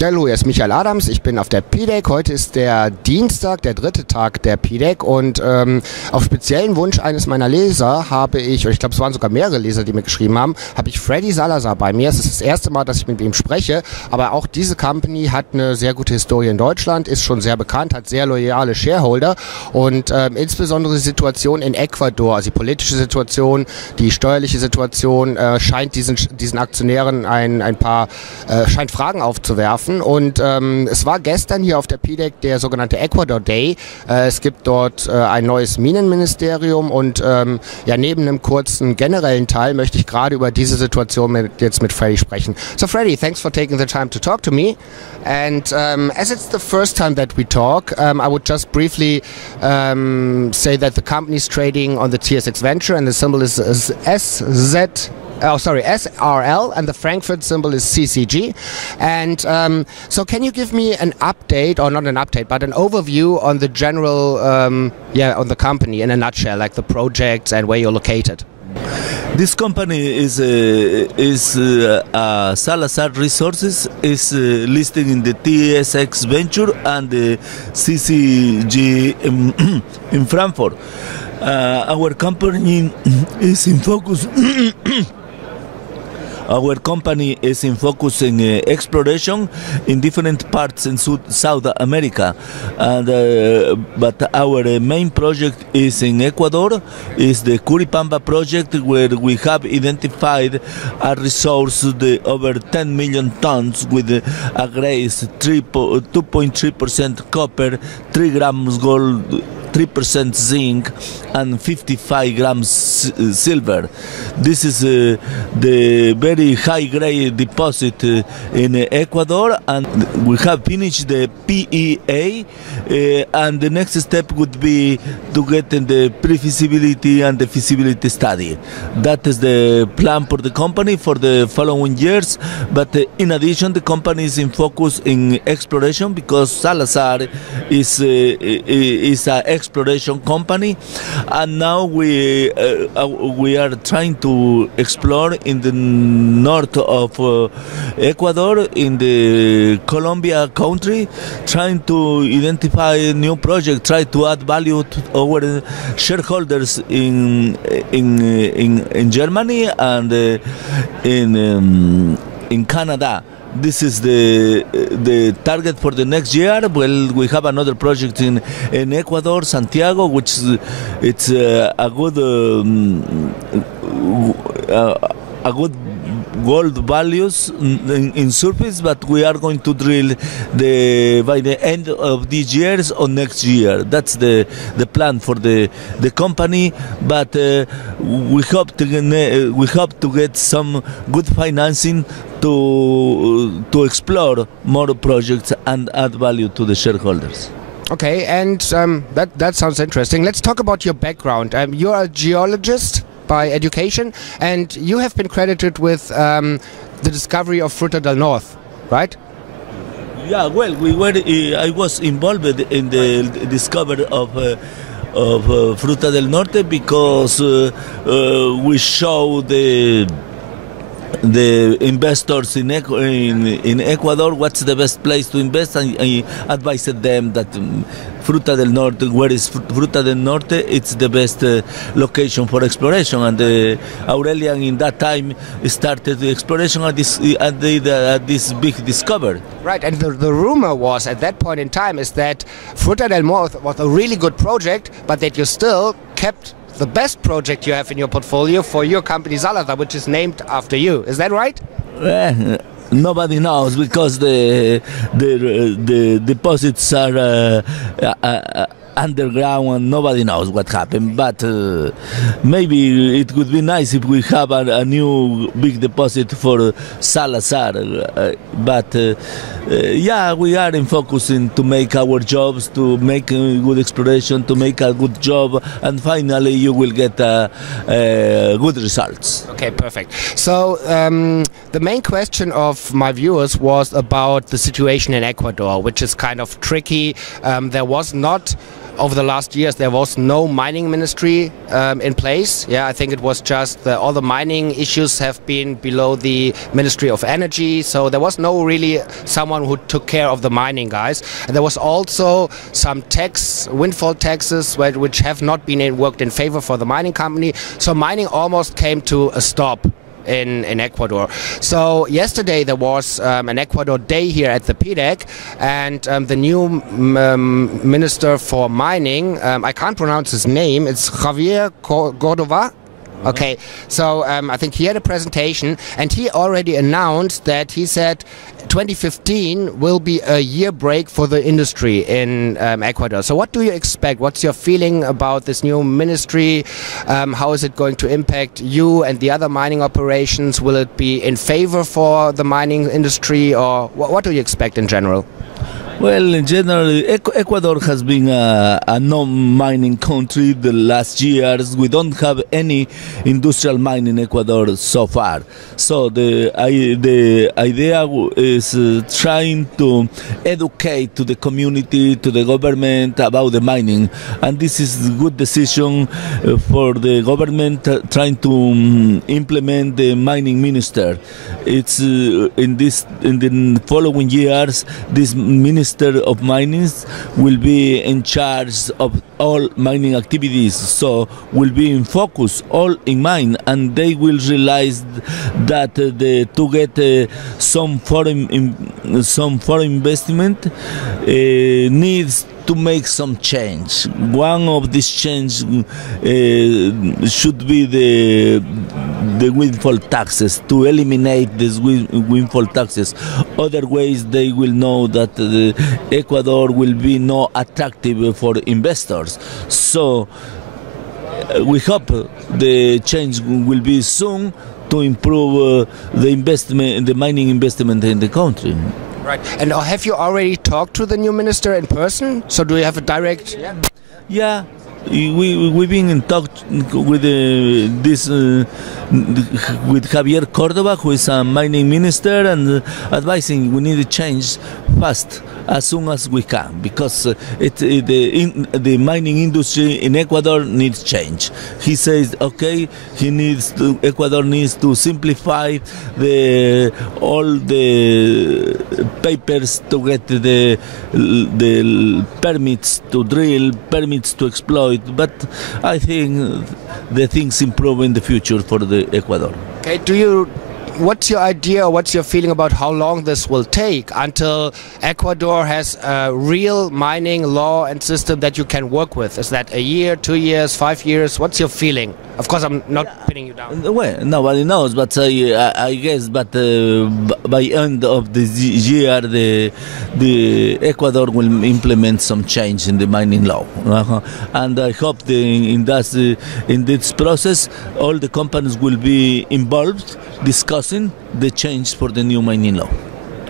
Ja, hallo, hier ist Michael Adams, ich bin auf der PDAC. Heute ist der Dienstag, der dritte Tag der PDAC und auf speziellen Wunsch eines meiner Leser habe ich, und ich glaube es waren sogar mehrere Leser, die mir geschrieben haben, habe ich Fredy Salazar bei mir. Es ist das erste Mal, dass ich mit ihm spreche, aber auch diese Company hat eine sehr gute Historie in Deutschland, ist schon sehr bekannt, hat sehr loyale Shareholder und insbesondere die Situation in Ecuador, also die politische Situation, die steuerliche Situation, scheint diesen Aktionären ein paar scheint Fragen aufzuwerfen. Und es war gestern hier auf der PDAC der sogenannte Ecuador Day. Es gibt dort ein neues Minenministerium und ja, neben einem kurzen generellen Teil möchte ich gerade über diese Situation jetzt mit Fredy sprechen. So Fredy, thanks for taking the time to talk to me. And as it's the first time that we talk, I would just briefly say that the company is trading on the TSX Venture and the symbol is SRL, and the Frankfurt symbol is CCG. And so can you give me an update, or not an update, but an overview on the general, on the company in a nutshell, like the projects and where you're located? This company is Salazar Resources, is listed in the TSX Venture and the CCG in Frankfurt. Our company is in focus. Our company is in focus in exploration in different parts in South America, and but our main project is in Ecuador. Is the Curipamba project, where we have identified a resource over 10 million tons with a grade 2.3% copper, 3 grams gold, 3% zinc, and 55 grams silver. This is the very high-grade deposit in Ecuador, and we have finished the PEA, and the next step would be to get in the pre-feasibility and the feasibility study. That is the plan for the company for the following years, but in addition, the company is in focus in exploration because Salazar is an exploration company, and now we are trying to explore in the north of Ecuador, in the Colombia country, trying to identify new projects, try to add value to our shareholders in Germany and in Canada. This is the target for the next year. Well, we have another project in Ecuador, Santiago, which it's a good gold values in surface, but we are going to drill by the end of this year or next year. That's the plan for the company, but we hope to get some good financing to explore more projects and add value to the shareholders. Okay, and that sounds interesting. Let's talk about your background. You're a geologist by education, and you have been credited with the discovery of Fruta del Norte, right? Yeah, well, I was involved in the discovery of Fruta del Norte because we show the investors in Ecuador what's the best place to invest, and I advised them that Fruta del Norte, where is Fruta del Norte, it's the best location for exploration, and Aurelian in that time started the exploration at this big discovery. Right, and the rumor was at that point in time is that Fruta del Norte was a really good project, but that you still kept the best project you have in your portfolio for your company Salazar, which is named after you. Is that right? Nobody knows because the deposits are underground and nobody knows what happened, but maybe it would be nice if we have a new big deposit for Salazar, but yeah, we are in focusing to make our jobs, to make good exploration, to make a good job, and finally you will get good results. Okay, perfect. So the main question of my viewers was about the situation in Ecuador, which is kind of tricky. There was not over the last years there was no mining ministry in place. Yeah, I think it was just all the mining issues have been below the Ministry of Energy, so there was no really someone who took care of the mining guys. And there was also some windfall taxes which have not been worked in favor for the mining company. So mining almost came to a stop in Ecuador. So yesterday there was an Ecuador day here at the PDAC, and the new Minister for Mining, I can't pronounce his name, it's Javier Cordova. Okay, so I think he had a presentation, and he already announced that he said 2015 will be a year break for the industry in Ecuador. So what do you expect? What's your feeling about this new ministry? How is it going to impact you and the other mining operations? Will it be in favor for the mining industry, or what do you expect in general? Well, in general, Ecuador has been a non-mining country the last years. We don't have any industrial mine in Ecuador so far. So the idea is trying to educate to the community, to the government about the mining. And this is a good decision for the government trying to implement the mining minister. It's in the following years, this minister of mining will be in charge of all mining activities, so will be in focus all in mine, and they will realize that to get some foreign investment needs to make some change. One of these change should be the windfall taxes, to eliminate these windfall taxes. Otherwise, they will know that Ecuador will be not attractive for investors. So we hope the change will be soon to improve the mining investment in the country. Right. And have you already talked to the new minister in person? So do you have a direct... Yeah. We've been in touch with with Javier Cordova, who is a mining minister, and advising we need to change fast, as soon as we can, because the mining industry in Ecuador needs change. He says, okay, Ecuador needs to simplify all the papers to get the permits to drill, permits to exploit. But I think the things improve in the future for the Ecuador. Okay, what's your idea, or what's your feeling about how long this will take until Ecuador has a real mining law and system that you can work with? Is that a year, 2 years, 5 years? What's your feeling? Of course, I'm not pinning you down. Well, nobody knows, but I guess that by end of this year, the Ecuador will implement some change in the mining law. And I hope in this process, all the companies will be involved discussing the change for the new mining law.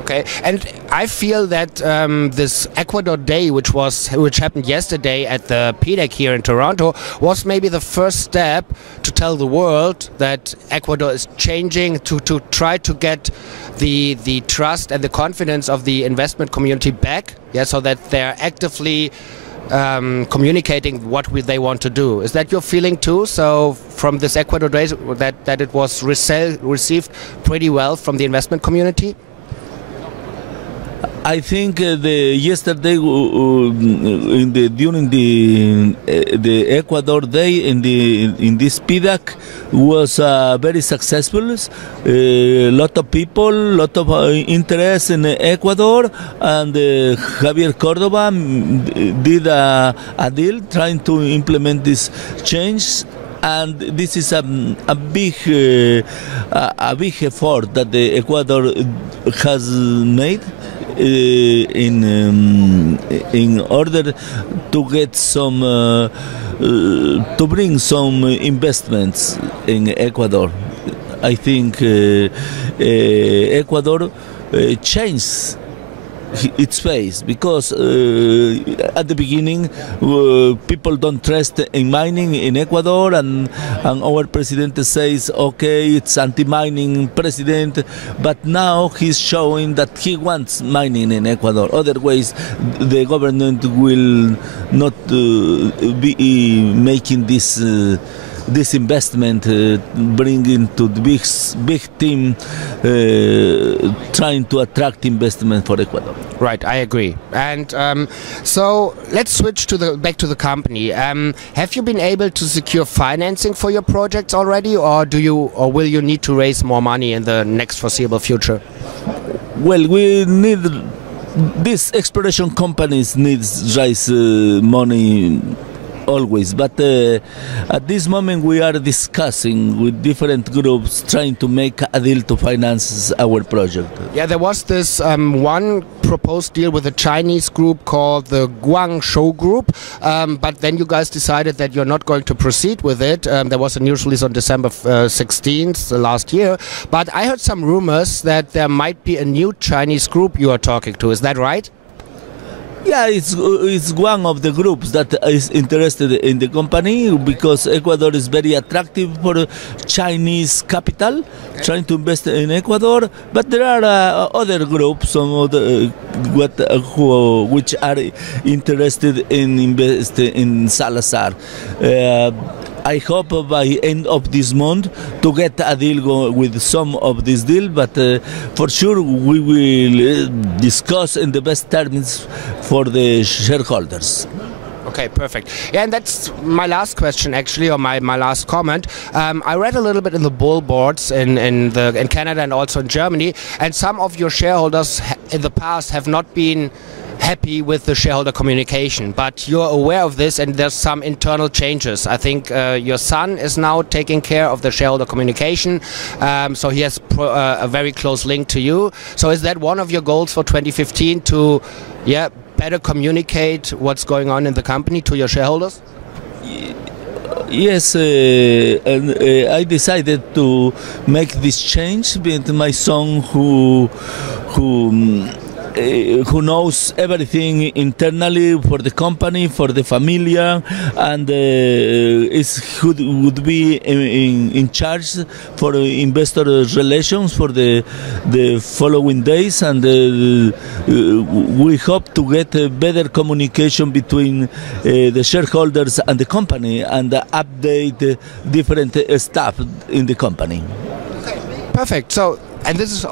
Okay, and I feel that this Ecuador Day, which happened yesterday at the PDAC here in Toronto, was maybe the first step to tell the world that Ecuador is changing, to try to get the trust and the confidence of the investment community back. Yeah, so that they're actively communicating what they want to do. Is that your feeling too? So from this Ecuador Day, that it was received pretty well from the investment community? I think yesterday during the Ecuador Day in this PDAC was very successful. Lot of people, lot of interest in Ecuador, and Javier Cordova did a deal trying to implement this change. And this is a big effort that the Ecuador has made in order to get some to bring some investments in Ecuador. I think Ecuador changed its face, because at the beginning people don't trust in mining in Ecuador, and our president says, okay, it's anti-mining president, but now he's showing that he wants mining in Ecuador. Otherwise, the government will not be making this investment, bringing to the big team, trying to attract investment for Ecuador. Right, I agree. And so let's switch to back to the company. Have you been able to secure financing for your projects already, or will you need to raise more money in the next foreseeable future? Well, we need these exploration companies raise money always, but at this moment we are discussing with different groups trying to make a deal to finance our project. Yeah, there was this one proposed deal with a Chinese group called the Guangzhou Group, but then you guys decided that you're not going to proceed with it. There was a news release on December 16th last year, but I heard some rumors that there might be a new Chinese group you are talking to. Is that right? Yeah, it's one of the groups that is interested in the company, because Ecuador is very attractive for Chinese capital, trying to invest in Ecuador. But there are other groups, which are interested in investing in Salazar. I hope by end of this month to get a deal with some of this deal, but for sure we will discuss in the best terms for the shareholders. Okay, perfect. Yeah, and that's my last question, actually, or my last comment. I read a little bit in the bull boards in Canada and also in Germany, and some of your shareholders in the past have not been happy with the shareholder communication, but you're aware of this, and there's some internal changes. I think your son is now taking care of the shareholder communication, so he has a very close link to you. So is that one of your goals for 2015, to better communicate what's going on in the company to your shareholders? Yes, and I decided to make this change with my son, who knows everything internally for the company, for the familia, and would be in charge for investor relations for the following days, and we hope to get a better communication between the shareholders and the company, and update different staff in the company. Okay, perfect. So, and this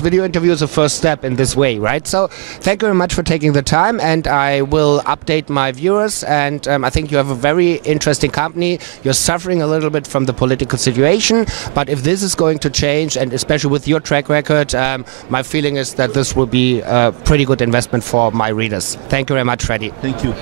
video interview is a first step in this way, right? So thank you very much for taking the time, and I will update my viewers. And I think you have a very interesting company. You're suffering a little bit from the political situation, but if this is going to change, and especially with your track record, my feeling is that this will be a pretty good investment for my readers. Thank you very much, Fredy. Thank you.